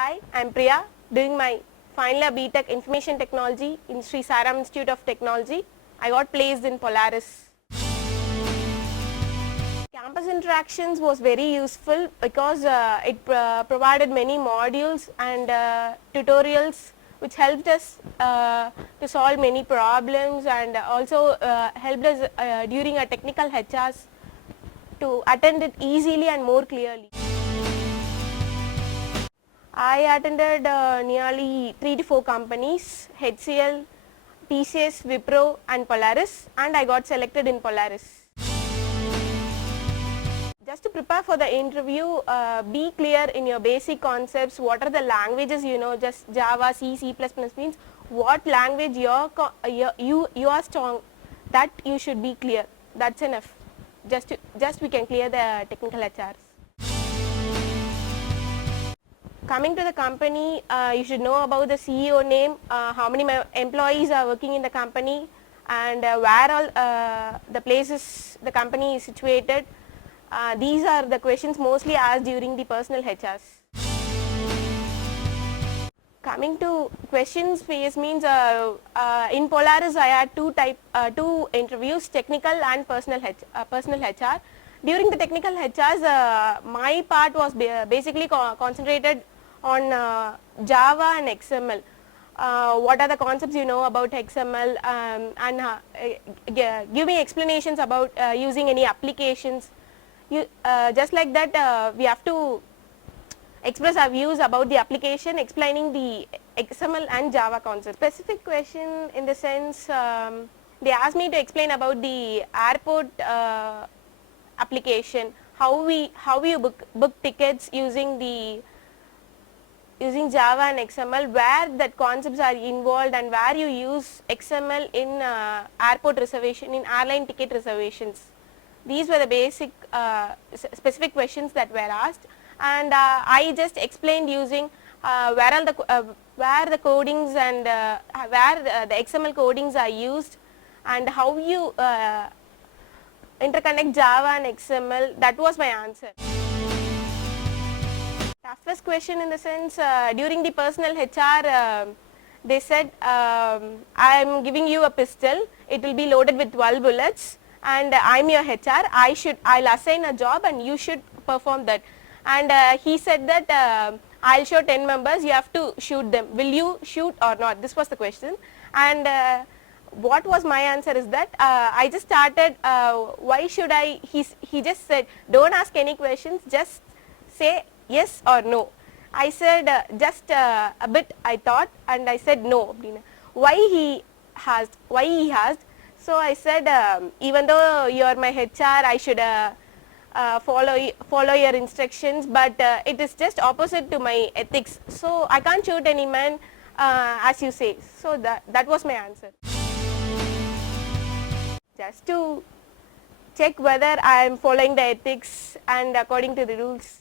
Hi, I'm Priya, doing my final year BTech Information Technology in Sri Saram Institute of Technology. I got placed in Polaris. Campus interactions was very useful because it provided many modules and tutorials which helped us to solve many problems and also helped us during our technical HRs to attend it easily and more clearly. I attended nearly 3 to 4 companies, HCL, TCS, Wipro and Polaris, and I got selected in Polaris. Just to prepare for the interview, be clear in your basic concepts. What are the languages you know? Just Java, C, C++ means what language you are strong. That you should be clear. That's enough. Just we can clear the technical HRs. Coming to the company, you should know about the CEO name, how many employees are working in the company, and where all the places the company is situated. These are the questions mostly asked during the personal HRs. Coming to questions phase means in Polaris I had two interviews, technical and personal HR. During the technical HRs, my part was basically concentrated on Java and XML. What are the concepts you know about XML, and give me explanations about using any applications. Just like that, we have to express our views about the application, explaining the XML and Java concepts. Specific question in the sense, they asked me to explain about the airport application, how you book tickets using Java and XML, where that concepts are involved and where you use XML in airport reservation, in airline ticket reservations. These were the basic specific questions that were asked, and I just explained using where the codings and where the XML codings are used and how you interconnect Java and XML. That was my answer. Toughest question in the sense, during the personal HR, they said, I am giving you a pistol, it will be loaded with 12 bullets, and I am your HR, I'll assign a job and you should perform that. And he said that I'll show 10 members, you have to shoot them. Will you shoot or not? This was the question. And what was my answer is that I just started, why should I, he just said, don't ask any questions, just say yes or no. I said just a bit I thought, and I said no. Why he asked? So I said, even though you are my HR, I should follow your instructions, but it is just opposite to my ethics. So I can't shoot any man as you say. So that was my answer. Just to check whether I am following the ethics and according to the rules.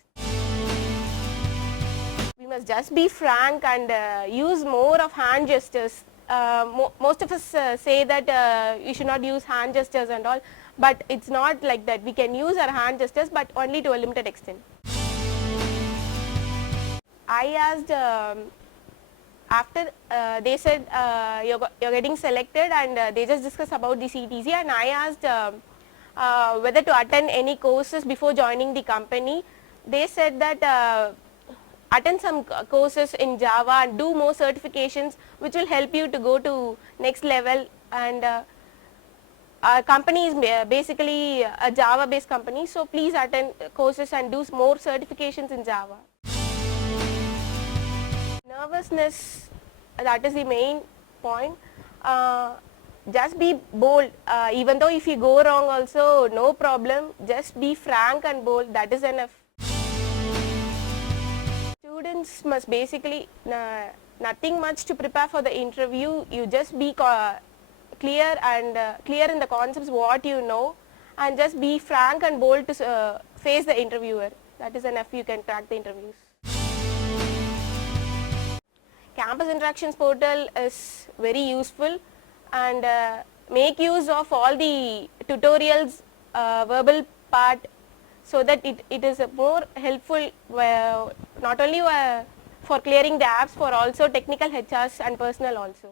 We must just be frank and use more of hand gestures. Most of us say that you should not use hand gestures and all, but it's not like that. We can use our hand gestures, but only to a limited extent. I asked after they said you're getting selected, and they just discussed about the CTC, and I asked whether to attend any courses before joining the company. They said that attend some courses in Java and do more certifications which will help you to go to next level, and our company is basically a Java based company, so please attend courses and do more certifications in Java. Nervousness, that is the main point. Just be bold, even though if you go wrong also no problem, just be frank and bold, that is enough. Students must basically nothing much to prepare for the interview. You just be clear in the concepts what you know, and just be frank and bold to face the interviewer. That is enough. You can crack the interviews. Campus Interactions portal is very useful, and make use of all the tutorials, verbal part, so that it is more helpful not only for clearing the apps for also technical HRs and personnel also.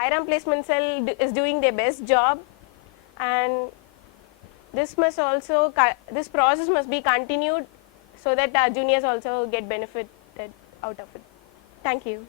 IRAM placement cell is doing their best job, and this process must be continued so that our juniors also get benefited out of it. Thank you.